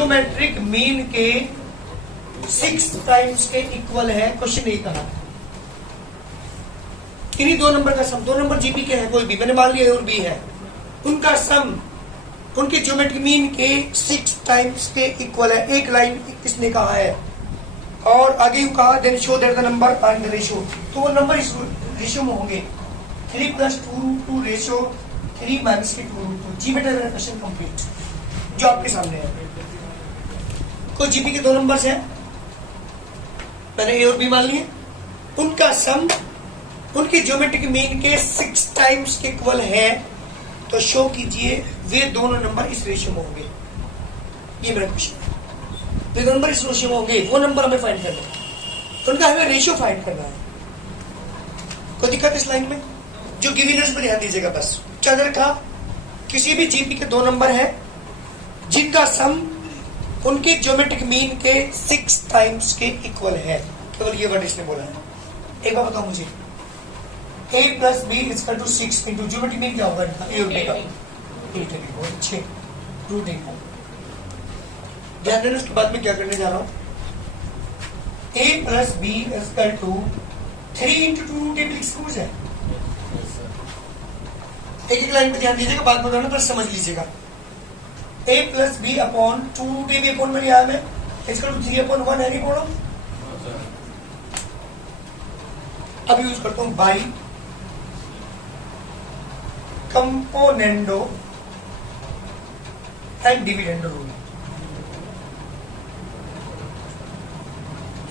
Geometric mean के 6 times के equal है। क्वेश्चन ये कहा इन्हीं दो नंबर का सम, दो नंबर जीपी के हैं कोई भी, मैंने मान लिया और बी है, उनका सम उनके ज्योमेट्रिक मीन के 6 टाइम्स के इक्वल है। एक लाइन इसने कहा है और आगे यूं कहा then show that the number and the ratio, तो वो नंबर इस रेशियो में होंगे 3 + 2 रेशियो 3 - 2 जीमेट्री का क्वेश्चन कंप्लीट जो आपके सामने है। कोई जीपी के दो नंबर्स हैं, मैंने ए और बी मान लिए, उनका सम उनकी ज्योमेट्रिक मीन के 6 टाइम्स के इक्वल है, तो शो कीजिए वे दोनों नंबर इस रेशियो में होंगे। ये मेरा क्वेश्चन, वे दोनों नंबर इस रेशियो में होंगे, वो नंबर हमें फाइंड करना है, तो उनका हमें रेशियो फाइंड करना है। कोई दिक्कत इस लाइन में? जो गिविनर्स पर ध्यान दीजिएगा बस। चादर का किसी भी जीपी के दो नंबर है जिनका सम उनके ज्योमेट्रिक मीन के 6 टाइम्स के इक्वल है, केवल ये वर्ड इसने बोला है। एक बार बताओ मुझे, a + b = 6 into geometric mean क्या होगा इनका, a और b का 8 है। बहुत अच्छे, √8 को ध्यान देना। उसके बाद में क्या करने जा रहा हूं, a + b = 3 इंटू 2√8 लिख सकूं मुझे। एक एक लाइन पे ध्यान दीजिएगा, बात बताना पर समझ लीजिएगा। a + b अपॉन 2√8 अपॉन में लिया मैं, इसका 3/1 है नहीं पढ़ो। अब यूज करता हूं by componendo and dividendo rule.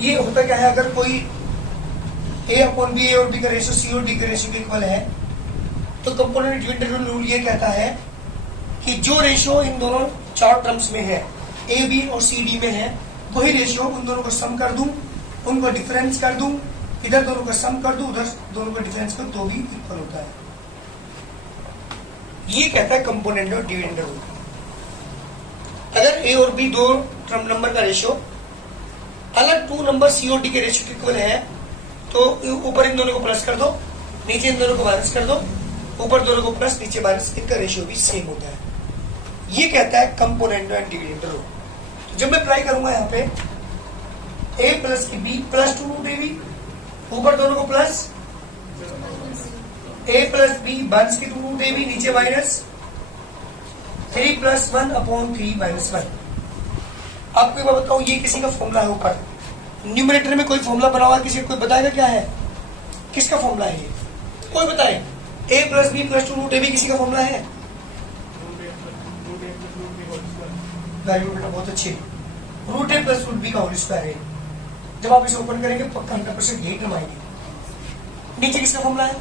ये होता क्या है, अगर कोई a अपॉन b, a और b का रेशियो c और d के रेशियो के इक्वल है, तो कंपोनेंट डिविडेंडो रूल ये कहता है कि जो रेशियो इन दोनों चार टर्म्स में है, ए बी और सी डी में है, वही रेशियो उन दोनों को सम कर दूं, उनको डिफरेंस कर दूं, इधर दोनों को सम कर दूं, उधर दोनों को डिफरेंस कर, तो भी इक्वल होता है। ये कहता है कंपोनेंट और डिविडेंड रूल। अगर ए और बी दो टर्म नंबर का रेशियो अलग टू नंबर सी और डी के रेशियो के इक्वल है, तो ऊपर इन दोनों को प्लस कर दो, नीचे इन दोनों को माइनस कर दो, ऊपर दोनों को प्लस नीचे माइनस, इनका रेशियो भी सेम होता है। ये कहता है कंपोनेंट एंड डिविडेंड रूल। तो जब मैं अप्लाई करूंगा यहाँ पे a + b + 2√ab, ऊपर दोनों को प्लस, a + b = 2√ab, नीचे माइनस 3 + 1/3 - 1। आपको एक बात बताऊं, ये किसी का फॉर्मूला है ऊपर न्यूमरेटर में, कोई फॉर्मूला बना हुआ, किसी को कोई बताएगा क्या है, किसका फॉर्मूला है ये, कोई बताए। a + b + 2√ab किसी का फॉर्मूला है? बेटा बहुत अच्छे, √a + √b का होल स्क्वायर है। जब आप इसे ओपन करेंगे पक्का 100% यही टर्म आएगी। नीचे किसका फॉर्मूला है?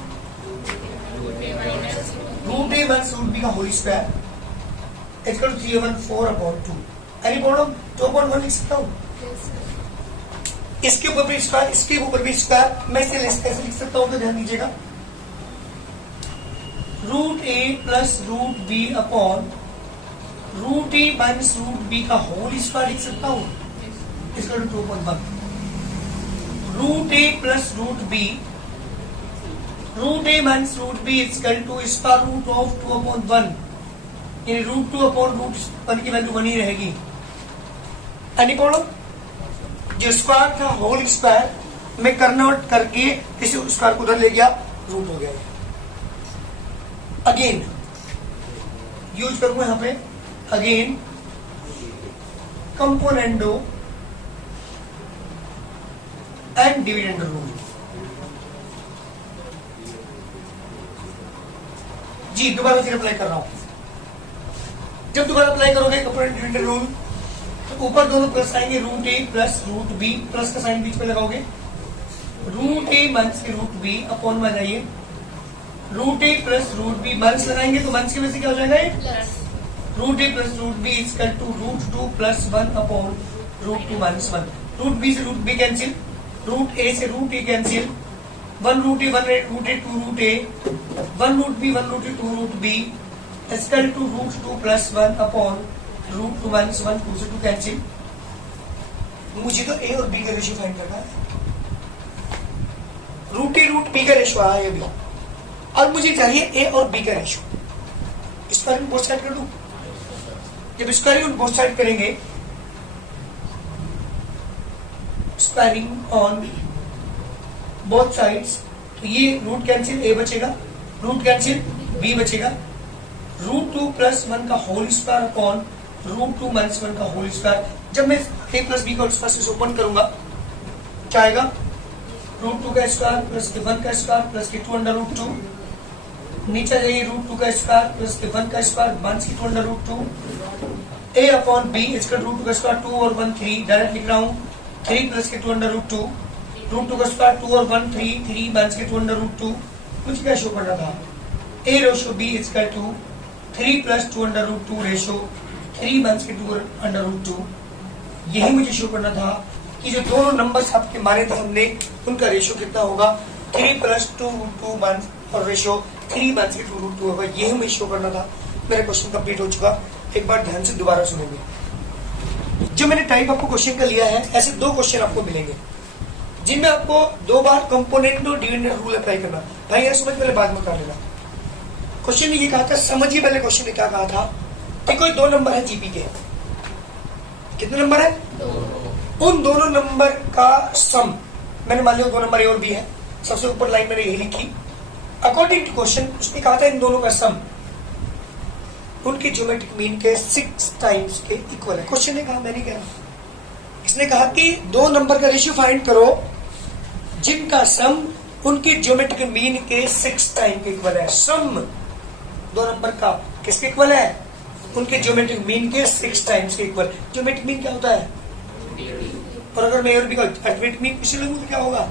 √a - √b का होल स्क्वायर = 3/4/2। Any problem? 2/1 लिख सकता हूँ। इसके ऊपर भी स्क्वायर, इसके ऊपर भी स्क्वायर, मैं इसे कैसे लिख सकता हूँ तो ध्यान दीजिएगा। √a + √b upon √a - √b का होल स्क्वायर लिख सकता हूँ, इसका 2/1। √a + √b, √a - √b = √2/1, यानी √2/√1 की वैल्यू बनी रहेगी। Any problem? जो स्क्वायर था होल स्क्वायर में कन्वर्ट करके इसे स्क्वायर को उधर ले गया, रूट हो गया। अगेन यूज करूंगा यहाँ पे, again componendo and dividend rule. जी दोबारा फिर अप्लाई कर रहा हूं। जब दोबारा अप्लाई करोगे कंपोनेंट डिविडेंड रूल, तो ऊपर दोनों प्लस आएंगे, √a + √b, प्लस का साइन बीच में लगाओगे, √a - √b अपॉन में जाइए, √a + √b माइनस लगाएंगे तो माइनस की वजह से क्या हो जाएगा, √a + √b = √2 + 1/√2 - 1। √b से √b कैंसिल, √a से √a cancel, 1√a 1 √a 2√a, 1√b 1√a 2√b = √2 + 1/√2 - 1, 2 से 2 कैंसिल। मुझे तो a और b का रेशियो फाइंड करना है। √a √b का रेशियो आया ये भी, और मुझे चाहिए a और b का ratio. Square root both side कर दूं। जब स्क्वायर रूट बोथ साइड करेंगे स्क्वायरिंग ऑन बोथ साइड्स, तो ये रूट कैंसिल, ए बचेगा, रूट कैंसिल बी बचेगा, √2 + 1 का होल स्क्वायर अपॉन √2 - 1 का होल स्क्वायर। जब मैं a + b का होल स्क्वायर से ओपन करूंगा क्या आएगा, √2 का स्क्वायर प्लस +1 का स्क्वायर प्लस √2, नीचे जाइए √2 का स्क्वायर प्लस +1 का square minus √2, a upon b इसका √2 का स्क्वायर 2 और 1 3, डायरेक्ट लिख रहा हूँ 3 प्लस √2, √2 का स्क्वायर 2 और 1 3, 3 माइनस √2। मुझे क्या शो करना था, a ratio b equal to 3 + 2√2 ratio 3 minus √2। यही मुझे शो करना था कि जो दोनों नंबर्स आपके माने थे हमने, उनका रेशो कितना होगा, 3 + 2√2 माइनस और रेशो 3 माइनस √2 होगा। यही मुझे शो करना था। मेरा क्वेश्चन कंप्लीट हो चुका। एक बार ध्यान से दोबारा सुनेंगे। जो मैंने टाइप आपको क्वेश्चन का लिया है, ऐसे 2 क्वेश्चन आपको मिलेंगे जिनमें आपको 2 बार कंपोनेंट और डिविडेंड रूल अप्लाई करना। भाई यह समझ पहले बाद में कर लेना। क्वेश्चन ने ये कहा था, समझिए पहले क्वेश्चन ने क्या कहा था कि कोई 2 नंबर है जीपी के। कितने नंबर है, 2। उन दोनों नंबर का सम, मैंने मान लिया 2 नंबर ए और बी है, सबसे ऊपर लाइन मैंने यही लिखी। अकॉर्डिंग टू क्वेश्चन उसने कहा था इन दोनों का सम उनकी ज्योमेट्रिक मीन के 6 टाइम्स के इक्वल है। क्वेश्चन ने कहा, मैं नहीं कह रहा। इसने कहा कि 2 नंबर का रेशियो फाइंड करो जिनका सम उनकी ज्योमेट्रिक मीन के 6 टाइम के इक्वल है। सम 2 नंबर का किसके इक्वल है, उनके ज्योमेट्रिक मीन के 6 टाइम्स के इक्वल। ज्योमेट्रिक मीन क्या होता है, और अगर मैं ए और बी का अर्थमेटिक मीन पूछ लूँ तो क्या होगा,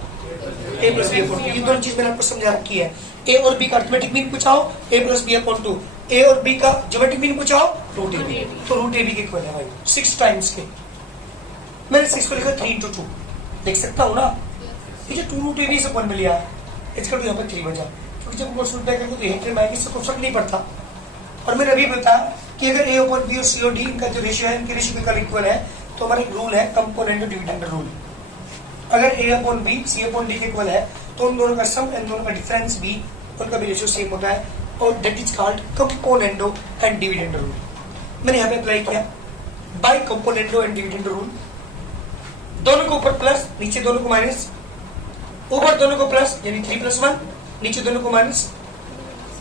a + b/2। ये दोनों चीज मैंने आपको समझा रखी है। ए और बी का अर्थमेटिक मीन पूछाओ a + b/2, ए और बी का ज्योमेट्रिक मीन पूछाओ √ab, तो √ab के इक्वल है भाई 6 टाइम्स के। मैंने 6 को लिखा 3 × 2, देख सकता हूँ ना, ठीक है। 2√ab से 1 में लिया, इसका तो यहाँ पर 3 बचा, क्योंकि जब क्वेश्चन उल्टा करके तो यही टर्म आएगी, इससे कोई फर्क नहीं पड़ता। और मैंने अभी बताया कि अगर a / b और c और d इनका जो रेशियो है, इनके रेशियो के इक्वल है, तो हमारा एक रूल है कंपोनेंट और डिविडेंड रूल। अगर a / b c / d के इक्वल है, तो उन दोनों का सम एंड दोनों का डिफरेंस भी, उनका भी रेशियो सेम होता है, और that is called componendo and dividend rule. मैंने यहाँ पे अप्लाई किया by componendo and dividend rule. दोनों को ऊपर प्लस, नीचे दोनों को माइनस, ऊपर दोनों को प्लस यानी 3 + 1, नीचे दोनों को माइनस।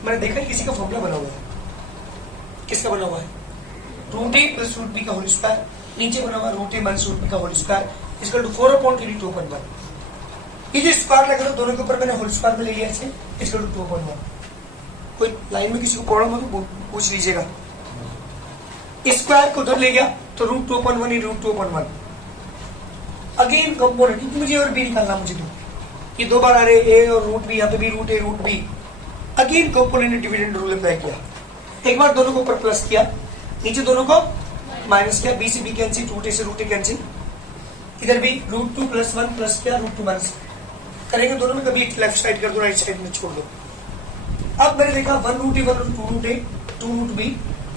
मैंने देखा किसी का फॉर्मूला बना हुआ है, किसका बना हुआ है, √a + √b का होल स्क्वायर, नीचे बना हुआ √a - √b का होल स्क्वायर इसका 4/3 ये जो स्क्वायर लगा दोनों के ऊपर मैंने होल स्क्वायर में ले लिया इसे, इसका 2/1। कोई लाइन में किसी को प्रॉब्लम हो तो पूछ लीजिएगा। स्क्वायर को उधर ले गया तो √2/1 ही √2/1। अगेन कंपोनेंट, क्योंकि मुझे और बी निकालना, मुझे तो ये 2 बार आ रहे ए और √b, यहाँ पे भी √a √b। Again component dividend rule apply किया। एक बार दोनों को ऊपर प्लस किया, नीचे दोनों को माइनस किया, b से b कैंसिल, √a से √a कैंसिल, इधर भी √2 + 1 प्लस किया, √2 माइनस करेंगे दोनों में, कभी लेफ्ट साइड कर दो, राइट साइड में छोड़ दो। अब मैंने देखा 1√a 2√a 2√b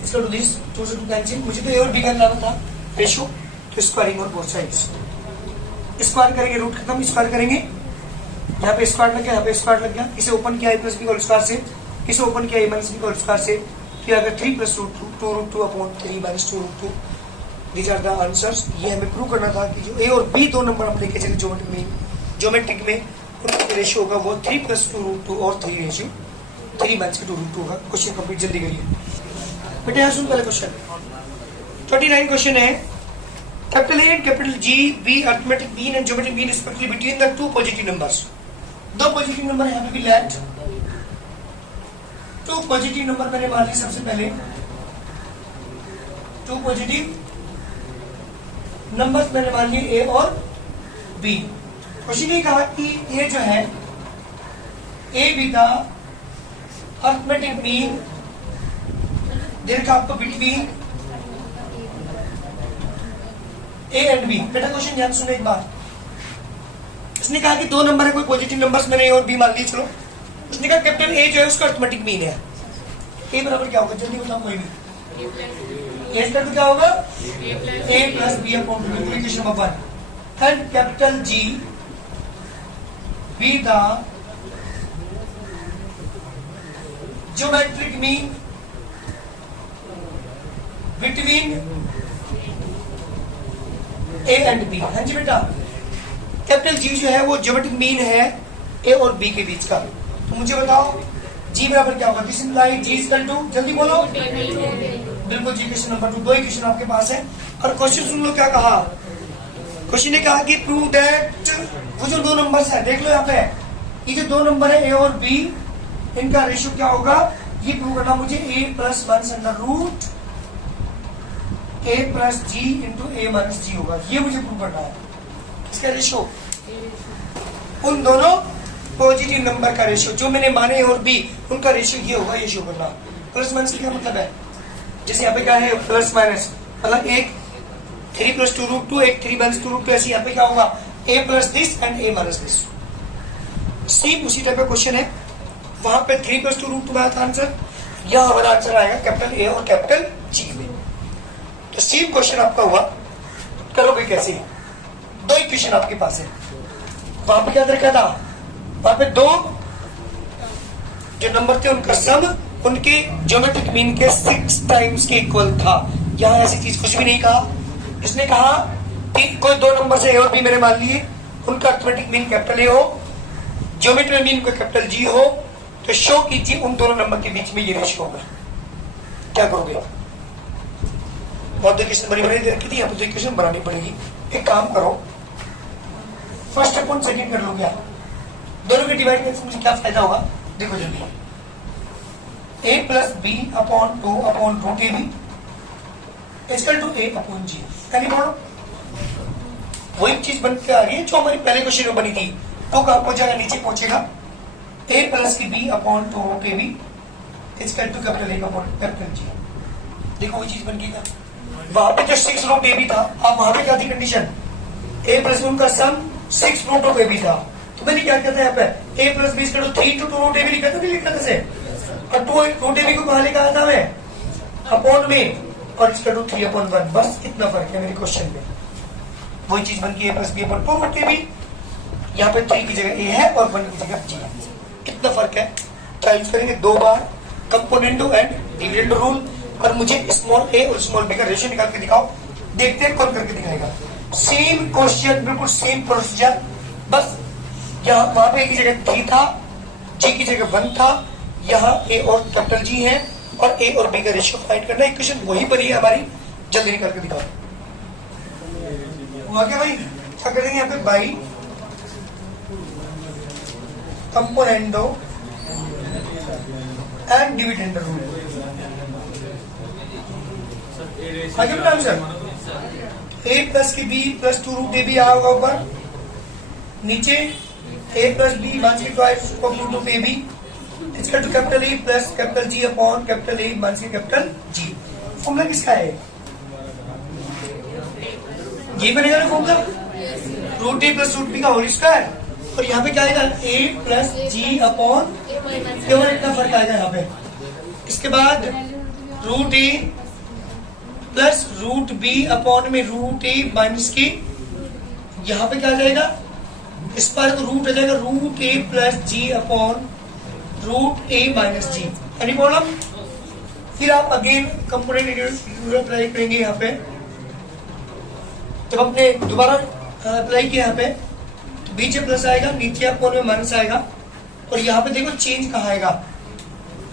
इसका 2 दिस 2 से 2 कैंसिल। मुझे तो ए और बी का निकालना था रेशियो, तो स्क्वायरिंग और बोथ साइड्स स्क्वायर करेंगे, रूट खत्म, स्क्वायर करेंगे, यहाँ पे स्क्वायर लग गया, यहाँ पे स्क्वायर लग गया। इसे ओपन किया a + b का होल स्क्वायर से, इसे ओपन किया a - b का होल स्क्वायर से, फिर अगर 3 + √2/3 - 2√2। These are the answers. ये हमें प्रूव करना था कि जो ए और बी 2 नंबर हम लेके चले ज्योमेट्रिक में उनका रेशियो होगा वो 3 + 2√2 और 3 रेशियो 3 - 2√2 होगा। क्वेश्चन कंप्लीट जल्दी करिए बेटे। यहाँ सुन पहले क्वेश्चन 29 क्वेश्चन है, capital A and capital G be arithmetic mean and geometric mean respectively between the 2 positive numbers. 2 positive number यहाँ पे भी लेट 2 पॉजिटिव नंबर मैंने मान ली सबसे पहले, 2 पॉजिटिव नंबर्स मैंने मान लिए A और B। क्वेश्चन ये कहा कि A जो है A be the arithmetic mean देखा आपको बिटवीन A एंड B। बेटा क्वेश्चन ध्यान सुनो एक बार। उसने कहा कि 2 नंबर है, कोई पॉजिटिव नंबर्स मैंने A और B मान लिए, चलो। उसने कहा कैपिटल A जो है उसका अर्थमेटिक मीन है। A बराबर क्या होगा, जल्दी बताओ कोई भी। A स्क्वायर क्या होगा, A + b/2 equation number 1 and capital G be the geometric mean between A and B। हाँ जी बेटा, कैपिटल जी जो है वो ज्योमेट्रिक मीन है ए और बी के बीच का। तो मुझे बताओ जी बराबर क्या होगा? This implies G equal to, जल्दी बोलो। बिल्कुल जी, क्वेश्चन नंबर 2, 2 ही क्वेश्चन आपके पास है। और क्वेश्चन सुन लो क्या कहा। क्वेश्चन ने कहा कि प्रूव दैट, वो जो 2 नंबर्स है देख लो यहाँ पे, ये जो 2 नंबर है ए और बी, इनका रेशियो क्या होगा ये प्रूव करना मुझे। a plus 1 under root a plus G into A minus G होगा, ये मुझे प्रूव करना है। इसका रेशियो, उन दोनों पॉजिटिव नंबर का रेशियो जो मैंने माने और बी, उनका रेशियो ये होगा, ये शो करना। प्लस माइनस क्या मतलब है? जैसे यहाँ पे क्या है प्लस माइनस, मतलब एक 3 प्लस 2 रूट 2, एक 3 माइनस 2 रूट 2, ऐसे यहाँ पे क्या होगा a plus this and a minus this. Same उसी टाइप का क्वेश्चन है, वहां पे 3 प्लस 2 रूट 2 आया था आंसर, यहाँ हमारा आंसर आएगा कैपिटल ए और कैपिटल जी में। तो सेम क्वेश्चन आपका हुआ, करोगे कैसे? 2 इक्वेशन आपके पास है, वहां पे क्या रखा था, वहां पे 2 जो नंबर थे उनका सम उनके ज्योमेट्रिक मीन के 6 टाइम्स के इक्वल था। यहाँ ऐसी चीज कुछ भी नहीं कहा, इसने कहा कि कोई 2 नंबर से ए और बी मैंने मान लिए, उनका अर्थमेटिक मीन कैपिटल ए हो, ज्योमेट्रिक मीन को कैपिटल जी हो, तो शो कीजिए उन दोनों नंबर के बीच में ये रेशियो होगा। क्या करोगे? बहुत इक्वेशन बनी दे रखी थी, यहाँ पे इक्वेशन बनानी पड़ेगी। एक काम करो, फर्स्ट अपॉन सेकंड कर लो, क्या दोनों के डिवाइड करने से मुझे क्या फायदा होगा? देखो जल्दी, a plus B upon 2 upon root A B equal to A upon G. कहीं बोलो वही चीज बन के आ रही है जो हमारी पहले क्वेश्चन में बनी थी। तो कहाँ पहुंचेगा? नीचे पहुंचेगा a प्लस की B upon 2 root A B equal to capital A upon capital G. देखो वही चीज बन गई क्या? वहां पे जो 6 रूट ए बी था, अब वहां पे क्या थी कंडीशन? a प्लस उनका sum 6 root of A B था। तो मैंने क्या कहता है यहाँ पे a plus B equal to 3 two 2 root A B लिखा था, नहीं लिखा था से, और 2 रूट ए बी को कहाँ लिखा था मैं? अपॉन में, और इसका 3 अपॉन 1, बस इतना फर्क है मेरे क्वेश्चन में। वही चीज बन गई a plus B upon 2 root A B, यहाँ पे 3 की जगह a है और 1 की जगह g है, इतना फर्क है। क्या यूज करेंगे? 2 बार कंपोनेंडो एंड डिविडेंडो रूल, और मुझे स्मॉल a और स्मॉल b का रेशियो निकाल के दिखाओ, देखते हैं कौन करके दिखाएगा। सेम क्वेश्चन, बिल्कुल सेम प्रोसीजर, बस यहाँ वहां पे a की जगह 3 था, g की जगह 1 था, यहाँ a और कैपिटल g है, और a और b का रेशियो फाइंड करना। इक्वेशन वही बनी है हमारी, जल्दी निकाल के दिखाओ। हुआ क्या भाई? क्या करेंगे यहाँ पे? By componendo and dividendo rule. आगे बढ़ा आंसर, a प्लस की b plus 2 root A B आया होगा ऊपर, नीचे a प्लस बी माइनस के twice root of A B equal to capital A plus capital G upon capital A minus के capital G. Formula किसका है? ये बनेगा ना formula, root A plus root B का होल स्क्वायर, और यहाँ पे क्या आएगा? a प्लस जी अपॉन, केवल इतना फर्क आएगा यहाँ पे। इसके बाद root A plus root B upon में रूट ए माइनस की, यहाँ पे क्या आ जाएगा? इस पर तो रूट आ जाएगा root A plus G upon root A minus G. Any problem? फिर आप अगेन कंपोनेंट अप्लाई करेंगे यहाँ पे, जब आपने दोबारा अप्लाई किया यहाँ पे तो बीच में प्लस आएगा, नीचे अपॉन में माइनस आएगा, और यहाँ पे देखो चेंज कहाँ आएगा?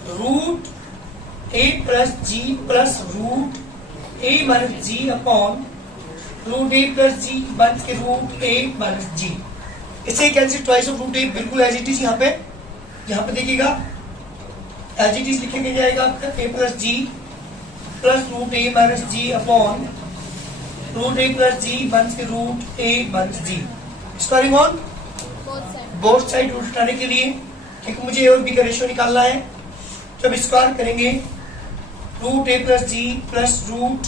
Root A plus G plus root A minus G upon root A plus G minus के रूट ए माइनस जी। इसे कैंसिल ट्वाइस ऑफ रूट ए, बिल्कुल एज इट इज। यहाँ पे देखिएगा एज इट इज लिखे जाएगा आपका A plus G plus root A minus G upon root A plus G minus के root A minus G. Squaring on both side root हटाने के लिए, क्योंकि मुझे ए और बी का रेशियो निकालना है। जब स्क्वायर करेंगे root A plus G plus root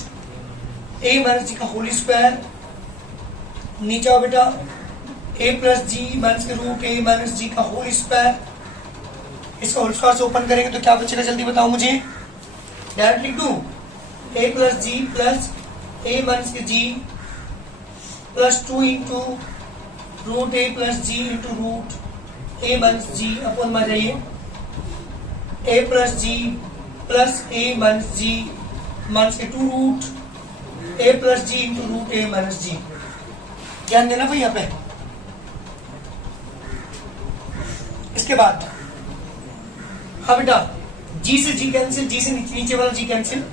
A minus जी का होल स्क्वायर, नीचे आओ बेटा ए प्लस जी माइनस के रूट ए माइनस जी का होल स्क्वायर। इसका होल स्क्वायर से ओपन करेंगे तो क्या बचेगा? जल्दी बताओ मुझे, डायरेक्ट लिख दूं ए प्लस जी प्लस ए माइनस के जी plus 2 into root A plus G into root A minus G upon में जाइए ए प्लस जी प्लस ए माइनस जी माइनस के 2 root A plus G into root A minus जी। ध्यान देना भाई यहाँ पे, इसके बाद हाँ बेटा, जी से जी कैंसिल, जी से नीचे वाला G cancel,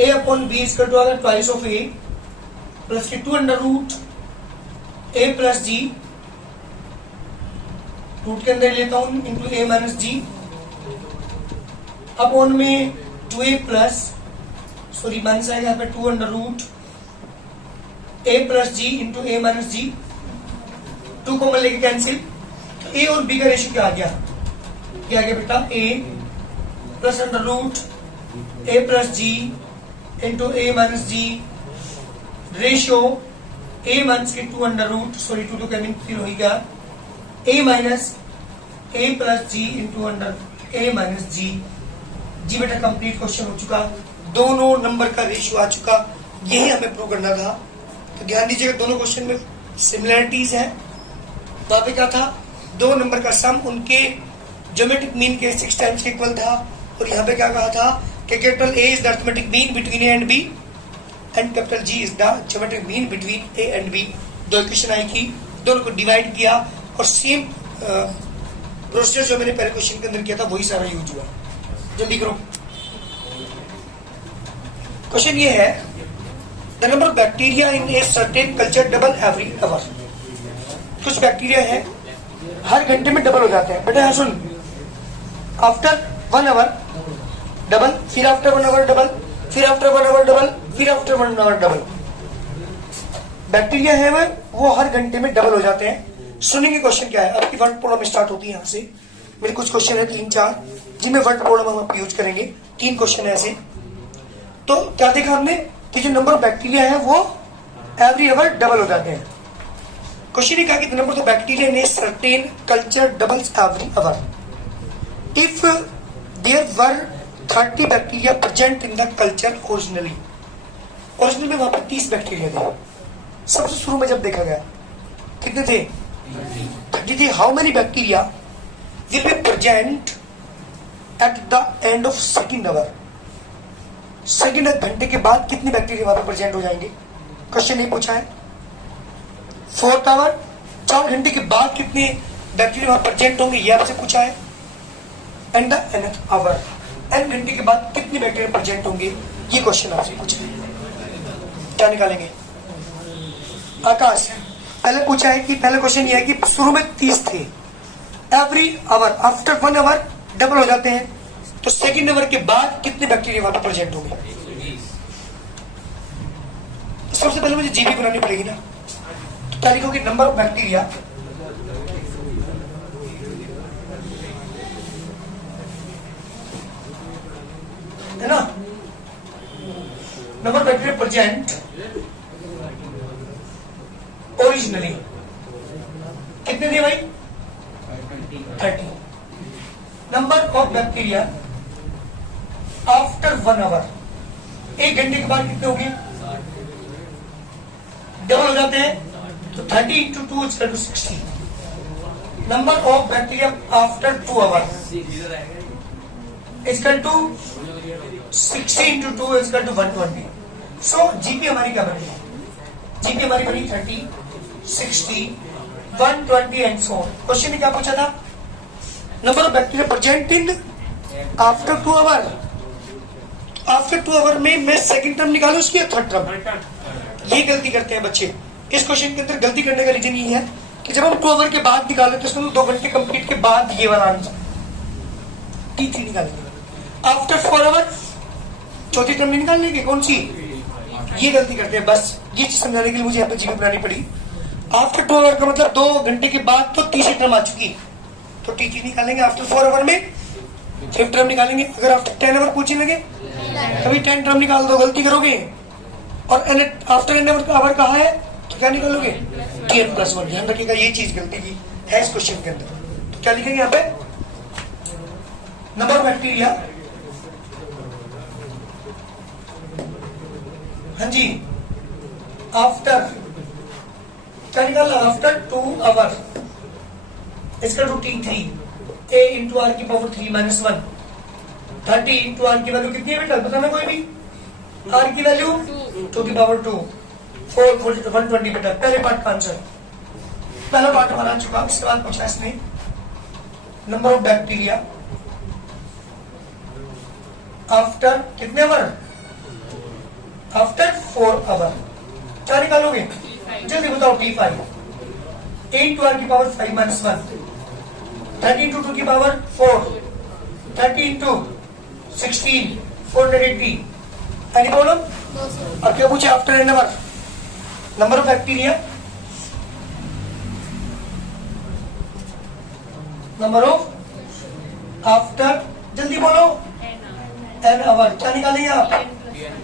a upon B इसका टू आ गया ट्वाइस ऑफ a प्लस के 2 under root a plus G, root के अंदर लेता हूं into a minus G, upon में 2a प्लस सॉरी माइनस आएगा यहाँ पे 2 under root a plus G into a minus G, 2 common लेके कैंसिल, तो a और b का रेशियो क्या आ गया, क्या आ गया बेटा, a plus under root a plus G into a minus G, ratio a minus के 2 अंडर रूट सॉरी 2 तो कैंसिल हो गया, a minus a plus G into under a minus G. जी बेटा कंप्लीट क्वेश्चन हो चुका, दोनों नंबर का रेशियो आ चुका, यही हमें प्रूव करना था। तो ध्यान दीजिएगा दोनों क्वेश्चन में सिमिलरिटीज है। वहां पे क्या था, 2 नंबर का सम उनके ज्योमेट्रिक मीन के 6 टाइम्स के इक्वल था, और यहाँ पे क्या कहा था कि capital A is the arithmetic mean between A and B and capital G is the geometric mean between A and B। 2 equation आई थी, दोनों को डिवाइड किया और सेम प्रोसीजर जो मैंने पहले क्वेश्चन के अंदर किया था वही सारा यूज हुआ। जल्दी करो। क्वेश्चन ये है, the number of bacteria in a certain culture double every hour. कुछ बैक्टीरिया है हर घंटे में डबल हो जाते हैं। बेटा सुन, आफ्टर 1 आवर डबल, फिर आफ्टर 1 आवर डबल, फिर आफ्टर 1 आवर डबल, फिर आफ्टर 1 आवर डबल। बैक्टीरिया है वो हर घंटे में डबल हो जाते हैं। सुनेंगे क्वेश्चन क्या है। आपकी वर्ड प्रॉब्लम स्टार्ट होती है यहाँ से। मेरे कुछ क्वेश्चन है 3-4 जिनमें वर्ड प्रॉब्लम हम यूज करेंगे। 3 क्वेश्चन है ऐसे। तो क्या देखा हमने कि जो नंबर ऑफ बैक्टीरिया है वो एवरी आवर डबल हो जाते हैं। क्वेश्चन ये कहा कि the number of bacteria in a certain culture doubles every hour if there were 30 bacteria present in the culture originally. Original में वहां पर 30 बैक्टीरिया थे। सबसे शुरू में जब देखा गया कितने थे, 30 थे। How many bacteria will be present at the end of second hour. Second घंटे के बाद कितने बैक्टीरिया वहां पर प्रेजेंट हो जाएंगे। क्वेश्चन ये पूछा है। 4th आवर 4 घंटे के बाद कितने बैक्टीरिया वहां प्रेजेंट होंगे ये आपसे पूछा है। And the nth hour n घंटे के बाद कितने बैक्टीरिया प्रेजेंट होंगे ये क्वेश्चन आपसे पूछा है। क्या निकालेंगे। आकाश पहले पूछा है कि पहले क्वेश्चन ये है कि शुरू में 30 थे, every hour after 1 hour double हो जाते हैं, तो सेकेंड आवर के बाद कितने बैक्टीरिया वहां पर प्रेजेंट होंगे। सबसे पहले मुझे जीबी बनानी पड़ेगी ना। तो क्या लिखोगे, नंबर ऑफ बैक्टीरिया है ना, number of bacteria present originally कितने थे भाई, 30। Number of bacteria after 1 hour, 1 घंटे के बाद कितने होंगे, डबल हो जाते हैं, तो 30 into 2 is equal to 60। Number of bacteria after 2 hour is equal to 60 into 2 is equal to 120। So GP हमारी क्या बनी, जीपी हमारी बनी 30, 60, 120 एंड सो ऑन। क्वेश्चन ने क्या पूछा था, number of bacteria present in after 2 hour. After 2 hour में मैं सेकंड टर्म निकालू उसकी या थर्ड टर्म। ये गलती करते हैं बच्चे। इस क्वेश्चन के अंदर गलती करने का रीजन ये है कि जब हम 2 आवर के बाद निकाले तो इसमें 2 घंटे कंप्लीट के बाद ये वाला आंसर T3 निकालेंगे। आफ्टर 4 आवर चौथी टर्म नहीं निकालने की, कौन सी, ये गलती करते हैं। बस ये चीज समझाने के लिए मुझे यहाँ पे जीपी बनानी पड़ी। आफ्टर 2 आवर का मतलब 2 घंटे के बाद तो तीसरी टर्म आ चुकी, तो T3 निकालेंगे। आफ्टर 4 आवर में 5th टर्म निकालेंगे। अगर आफ्टर 10 आवर पूछने लगे अभी 10 टर्म निकाल दो, गलती करोगे। और आफ्टर n आवर कहा है तो क्या निकालोगे, Tn+1। ध्यान रखिएगा ये चीज गलती की है इस क्वेश्चन के अंदर। तो क्या लिखेंगे यहाँ पे, नंबर ऑफ बैक्टीरिया, हाँ जी, आफ्टर क्या निकालना, आफ्टर 2 आवर इसका two T3 a into R की पावर 3-1। 30 इंटू आर की वैल्यू कितनी है बेटा, बताना कोई भी। आर की वैल्यू 2 की पावर 2, 120 बेटा। पहले पार्ट का आंसर, पहला पार्ट हमारा आ चुका। इसके बाद पूछा इसने नंबर ऑफ बैक्टीरिया आफ्टर कितने आवर, आफ्टर 4 आवर। क्या निकालोगे जल्दी बताओ, T5 8 to r की पावर 5 minus 1, 30 into 2 की पावर 4, 30 into 16 480। Any problem? अब क्या पूछे, after an hour number of bacteria, number of after, जल्दी बोलो, एन आवर। क्या निकालेंगे आप,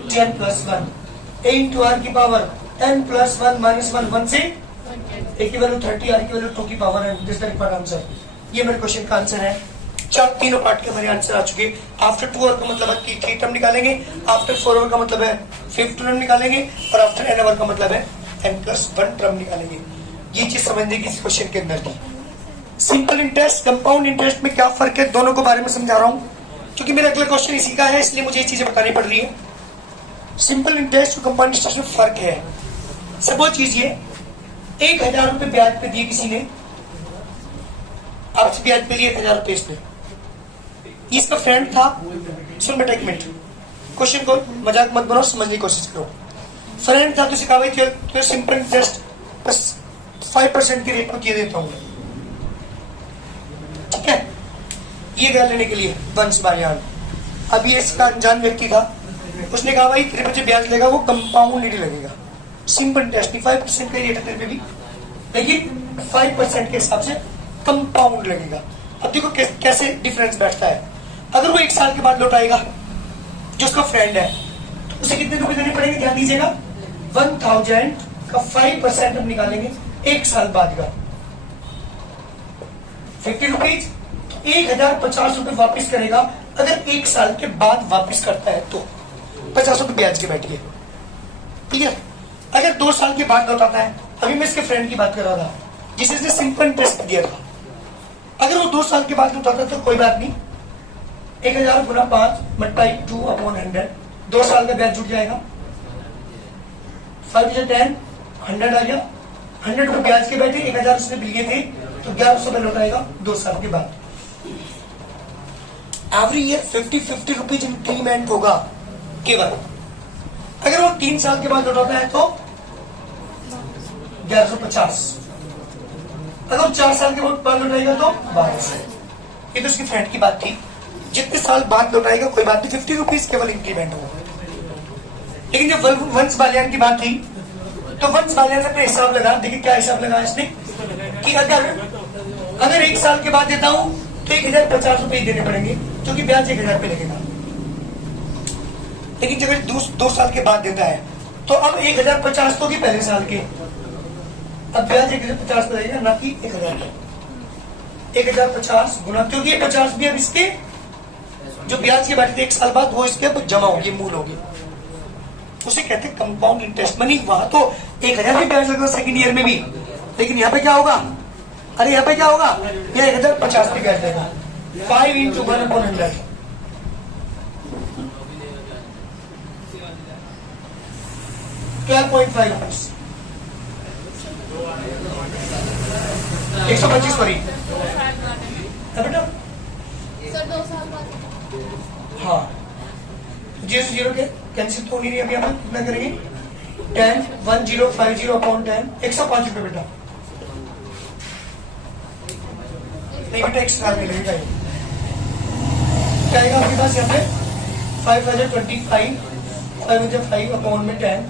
10 plus 1 8 to r की पावर 10 plus 1 minus 1 1 से a की वैल्यू 30, r की वैल्यू 2 की पावर है। This the required answer. ये मेरे क्वेश्चन का आंसर है। तीनों पार्ट के हमारे आंसर आ चुके। आफ्टर 2 आवर का मतलब है कि 3 टर्म निकालेंगे, आफ्टर 4 आवर का मतलब है 5 टर्म निकालेंगे, और आफ्टर n आवर का मतलब है n+1 टर्म निकालेंगे। ये चीज समझने की इस क्वेश्चन के अंदर की। सिंपल इंटरेस्ट, कंपाउंड इंटरेस्ट में क्या फर्क है, दोनों के बारे में समझा रहा हूँ, क्योंकि मेरा अगला क्वेश्चन इसी का है, इसलिए मुझे ये चीजें बतानी पड़ रही है। सिंपल इंटरेस्ट और कंपाउंड इंटरेस्ट में फर्क है। सपोज कीजिए 1000 रुपए ब्याज पे दिए किसी ने, आपसे ब्याज पे लिए 1000 रुपए इसने, इसका फ्रेंड था। सुन बेटा एक मिनट, क्वेश्चन को मजाक मत बनाओ, समझने की कोशिश करो। फ्रेंड था तो उसे कहा भाई तो सिंपल इंटरेस्ट बस 5% के रेट पर किए देता हूँ, ठीक है, ये गया लेने के लिए वंश बायान। अब ये इसका अनजान व्यक्ति था, उसने कहा भाई तेरे पे जो ब्याज लगेगा वो कंपाउंड रेट लगेगा, सिंपल इंटरेस्ट नहीं, 5% का रेट है तेरे पे भी, लेकिन 5% के हिसाब से कंपाउंड लगेगा। अब देखो कैसे डिफरेंस बैठता है। अगर वो 1 साल के बाद लौटाएगा, जो उसका फ्रेंड है, तो उसे कितने रुपए देने पड़ेंगे, ध्यान दीजिएगा, 1000 का 5% हम निकालेंगे 1 साल बाद का 50 रुपीज, 1050 रुपए वापिस करेगा। अगर 1 साल के बाद वापिस करता है तो 50 रुपए ब्याज के बैठिए, क्लियर। अगर 2 साल के बाद लौटाता है, अभी मैं इसके फ्रेंड की बात कर रहा था जिसे इसने सिंपल इंटरेस्ट दिया था, अगर वो 2 साल के बाद लौटाता तो कोई बात नहीं, 1000 गुना 5 मल्टीप्लाई 2/100, 2 साल का ब्याज जुट जाएगा, 5 से 10 100 आ गया, 100 रुपए ब्याज के बैठे, 1000 उसने लिए थे तो 1100 में लौटाएगा 2 साल के बाद। एवरी ईयर 50 रुपीज इंक्रीमेंट होगा केवल। अगर वो 3 साल के बाद लौटाता है तो 1150, अगर 4 साल के बाद लौटाएगा तो 1200। ये तो उसकी फ्रेंड की बात थी, जितने साल बाद लौटाएगा कोई बात नहीं, 50 रुपीज केवल इंक्रीमेंट होगा। लेकिन जब वंश बाल्यान की बात थी तो वंश बाल्यान ने अपने हिसाब लगा, देखिए क्या हिसाब लगाया इसने कि अगर 1 साल के बाद देता हूं तो 1050 रुपए देने पड़ेंगे, क्योंकि ब्याज 1000 पे लगेगा। लेकिन जब 2 साल के बाद देता है तो अब 1050 तो की पहले साल के, अब ब्याज 1050 पे लगेगा, ना कि 1000 पे। 1050 गुना, क्योंकि ये 50 भी अब इसके जो ब्याज की बात 1 साल बाद वो इसके अब जमा होगी, मूल होगी, उसे कहते हैं कंपाउंड इंटरेस्ट मनी। वहां तो 1000 भी ब्याज लगेगा सेकंड ईयर में भी, लेकिन यहाँ पे क्या होगा, अरे यहाँ पे क्या होगा, ये 1050 पे ब्याज देगा, 5 into 1/100, $12.5 125 सॉरी बेटा, हाँ 0 के कैंसिल तो नहीं रही, अभी हम कितना करेंगे, 10 1050/10 105 रुपए बेटा, नहीं बेटा एक्स्ट्रा नहीं लगेगा। क्या आएगा आपके पास यहाँ पे 5025 5/5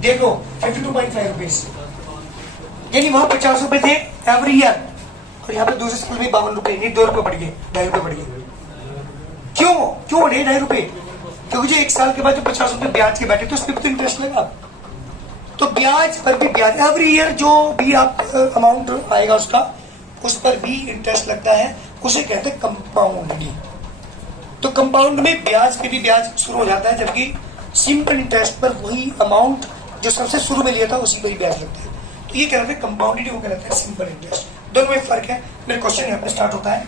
देखो 52.5 रुपीज, यानी वहां 50 रुपए थे एवरी ईयर, और यहाँ पे दूसरे स्कूल में 52 रुपए, नहीं 2 रुपए बढ़ गए, 2.5 रुपए बढ़ गए। क्यों बढ़े 2.5 रुपए, क्योंकि जो 1 साल के बाद जो 50 रुपए ब्याज के बैठे तो उस पर तो इंटरेस्ट लगा, तो ब्याज पर भी ब्याज एवरी ईयर जो भी आप अमाउंट आएगा उसका, उस पर भी इंटरेस्ट लगता है, उसे कहते हैं कंपाउंड। तो कंपाउंड में ब्याज पे भी ब्याज शुरू हो जाता है, जबकि सिंपल इंटरेस्ट पर वही अमाउंट जो सबसे शुरू में लिया था उसी पर ही ब्याज लगता है। तो ये कहते हैं कंपाउंडेड, वो कहते हैं सिंपल इंटरेस्ट। दोनों में फर्क है। मेरा क्वेश्चन यहाँ पे स्टार्ट होता है,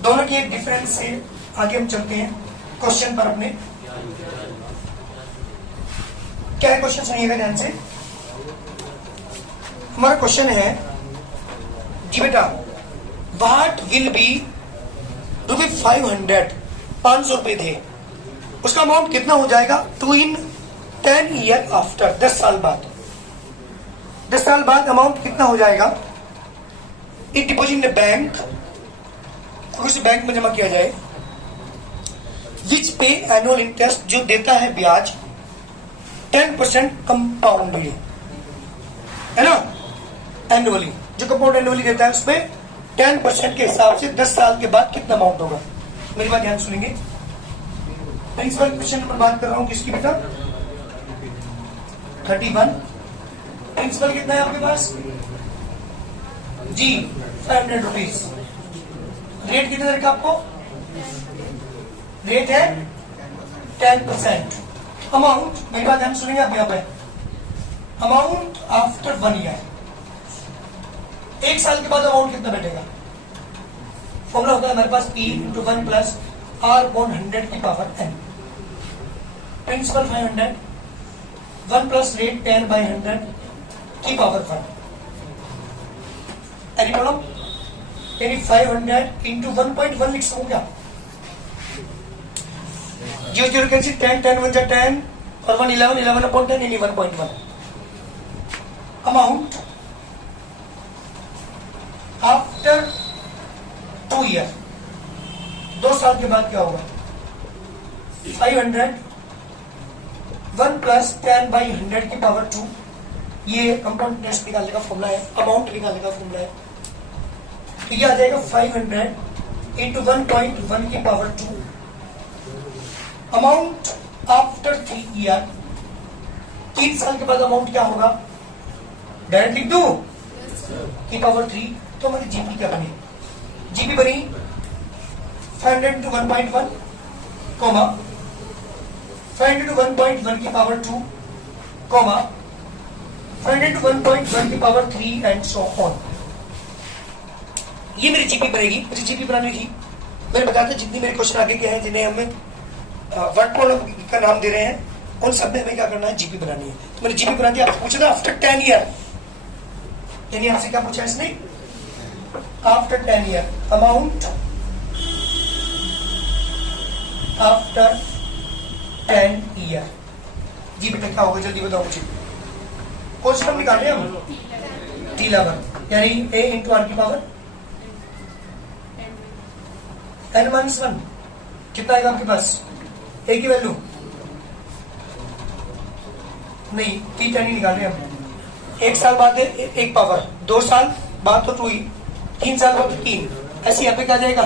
दोनों के डिफरेंस से आगे हम चलते हैं क्वेश्चन पर अपने। क्या है क्वेश्चन, सुनिएगा ध्यान से। हमारा क्वेश्चन है जी बेटा, व्हाट विल बी ₹500 ₹500 थे, उसका अमाउंट कितना हो जाएगा? 2 in 10 year आफ्टर, 10 साल बाद। 10 साल बाद अमाउंट कितना हो जाएगा? इट डिपोजिट इन बैंक, उस बैंक में जमा किया जाए, विच पे एनुअल इंटरेस्ट, जो देता है ब्याज 10% कंपाउंडली, है ना, एनुअली, जो कंपाउंड एनुअली देता है उसमें 10% के हिसाब से 10 साल के बाद कितना अमाउंट होगा? मेरी बात ध्यान सुनेंगे। प्रिंसिपल क्वेश्चन नंबर बात कर रहा हूं किसकी बेटा? 31। प्रिंसिपल कितना है आपके पास जी? 500 रुपीज। रेट कितना रहेगा आपको? रेट है 10%। अमाउंट, मेरी बात ध्यान सुनेंगे आप यहाँ पे, अमाउंट आफ्टर 1 ईयर, 1 साल के बाद अमाउंट कितना बैठेगा? फॉर्मूला होता है हमारे पास P × 1 + R/100 की पावर n। प्रिंसिपल 500, 1 + रेट 10/100 की पावर 1। Any problem? यानी 500 × 1.1 लिख सकूं क्या? 0 कैंसिल, 10 10 1 जा 10 और 1 11 11/10 यानी 1.1। अमाउंट आफ्टर 2 ईयर, 2 साल के बाद क्या होगा? 500 1 + 10/100 की पावर 2, ये कंपाउंड इंटरेस्ट निकालने का फॉर्मूला है, अमाउंट निकालने का फॉर्मूला है। तो ये आ जाएगा 500 × 1.1 की पावर 2। अमाउंट आफ्टर 3 ईयर, 3 साल के बाद अमाउंट क्या होगा? डायरेक्ट लिख दूं की पावर 3। तो हमारी जीपी क्या बनी? जीपी बनी 500 × 1.1, 500 × 1.1 की पावर 2, 500 × 1.1 की पावर 3 एंड सो ऑन। ये मेरी जीपी बनेगी। मुझे जीपी बनानी थी, मैंने बताया था जितनी मेरे क्वेश्चन आगे के हैं जिन्हें हमें वर्ड प्रॉब्लम का नाम दे रहे हैं, उन सब में हमें क्या करना है? जीपी बनानी है। तो मैंने जीपी बना दिया। आपसे पूछा था आफ्टर 10 ईयर, यानी आपसे क्या पूछा इसने? After 10 year, amount after 10 year. जी बेटा क्या होगा? जल्दी बताओ मुझे। क्वेश्चन निकाले हम T11, यानी A × R की पावर n-1। कितना आएगा आपके पास? A की वैल्यू नहीं, T10 ही निकाले हम। 1 साल बाद 1 पावर, 2 साल बाद तो 2 ही, 3 साल बाद तो 3। ऐसे यहाँ पे क्या जाएगा?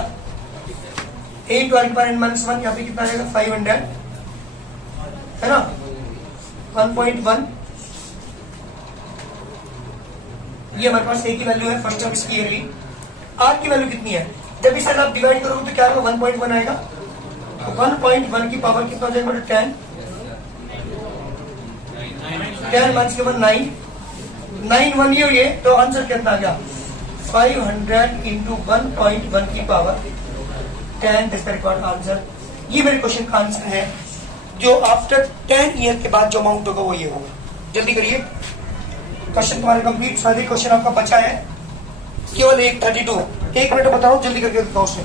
A × R की पावर n-1, यहाँ पे कितना आएगा? 500, है ना, 1.1। ये हमारे पास A की वैल्यू है, फर्स्ट टर्म इसकी क्लियरली। R की वैल्यू कितनी है? जब इसे आप डिवाइड करोगे तो क्या आएगा? 1.1 आएगा। तो 1.1 की पावर कितना हो जाएगा? 10 10 1 के बाद 9 9 1 ये, तो आंसर कितना आ गया? 500 × 1.1 की power 10 this the required answer. ये मेरे क्वेश्चन का आंसर है, जो आफ्टर 10 ईयर के बाद जो अमाउंट होगा वो ये होगा। जल्दी करिए, क्वेश्चन तुम्हारे कंप्लीट। सारे क्वेश्चन आपका बचा है केवल एक 32। 1 मिनट बता रहा हूँ, जल्दी करके बताओ उससे।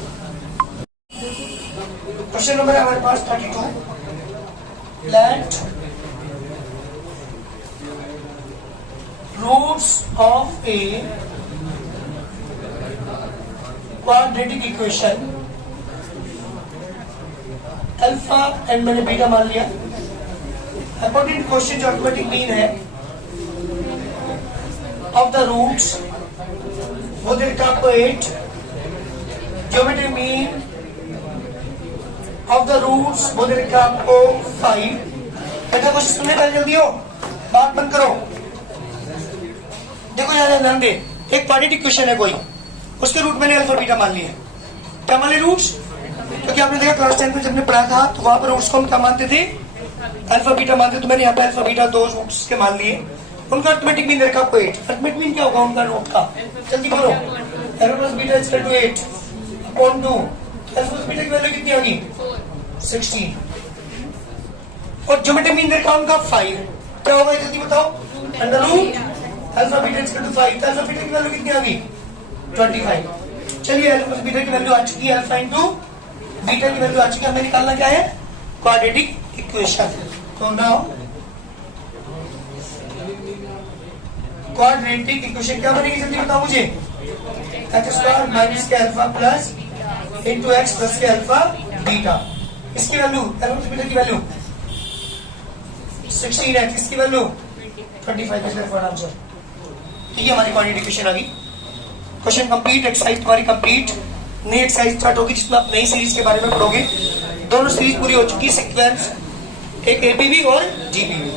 क्वेश्चन नंबर है हमारे पास 32। Let roots of a quadratic equation alpha and मैंने बीटा मान लिया। अकॉर्डिंग क्वेश्चन जो अर्थमेटिक मीन है ऑफ द रूट्स वो दे रखा आपको 8, geometric mean of the roots वो दे रखा आपको 5। बेटा क्वेश्चन सुनने पहले जल्दी हो, बात बंद करो। देखो यहाँ ध्यान दे, एक क्वाड्रेटिक क्वेश्चन है कोई, उसके रूट मैंने अल्फा बीटा मान लिया। क्या मान लिया? रूट्स। क्योंकि आपने देखा क्लास 10 में जब हमने पढ़ा था तो वहां पर रूट्स को हम क्या मानते थे? अल्फा बीटा मानते। तो मैंने यहाँ पे अल्फा बीटा 2 रूट्स के मान लिए। उनका अर्थमेटिक मीन रखा आपको 8। अर्थमेटिक मीन क्या होगा उनका रूट का? जल्दी बोलो। Alpha plus beta is equal to 8 upon 2। Alpha plus beta की वैल्यू कितनी होगी? 16। और ज्योमेट्रिक मीन रखा उनका 5। क्या होगा जल्दी बताओ? Under root alpha beta is equal to 5। Alpha beta की वैल्यू कितनी होगी? 25। चलिए अल्फा प्लस बीटा की वैल्यू आ चुकी है, अल्फा इंटू बीटा की वैल्यू आ चुकी है, हमें निकालना क्या है, क्वाड्रेटिक इक्वेशन। तो नाउ क्वाड्रेटिक इक्वेशन क्या बनेगी जल्दी बताओ मुझे, एक्स स्क्वायर माइनस के alpha plus into x plus के अल्फा बीटा, इसकी वैल्यू अल्फा प्लस बीटा की वैल्यू 16x, इसकी वैल्यू 25 इज फॉर आंसर। ठीक है, हमारी क्वाड्रेटिक इक्वेशन आ गई। क्वेश्चन कंप्लीट, एक्सरसाइज तुम्हारी कंप्लीट। नई एक्सरसाइज स्टार्ट होगी जिसमें आप नई सीरीज के बारे में पढ़ोगे। दोनों सीरीज पूरी हो चुकी है, सीक्वेंस, एक एबीवी और जीबीवी।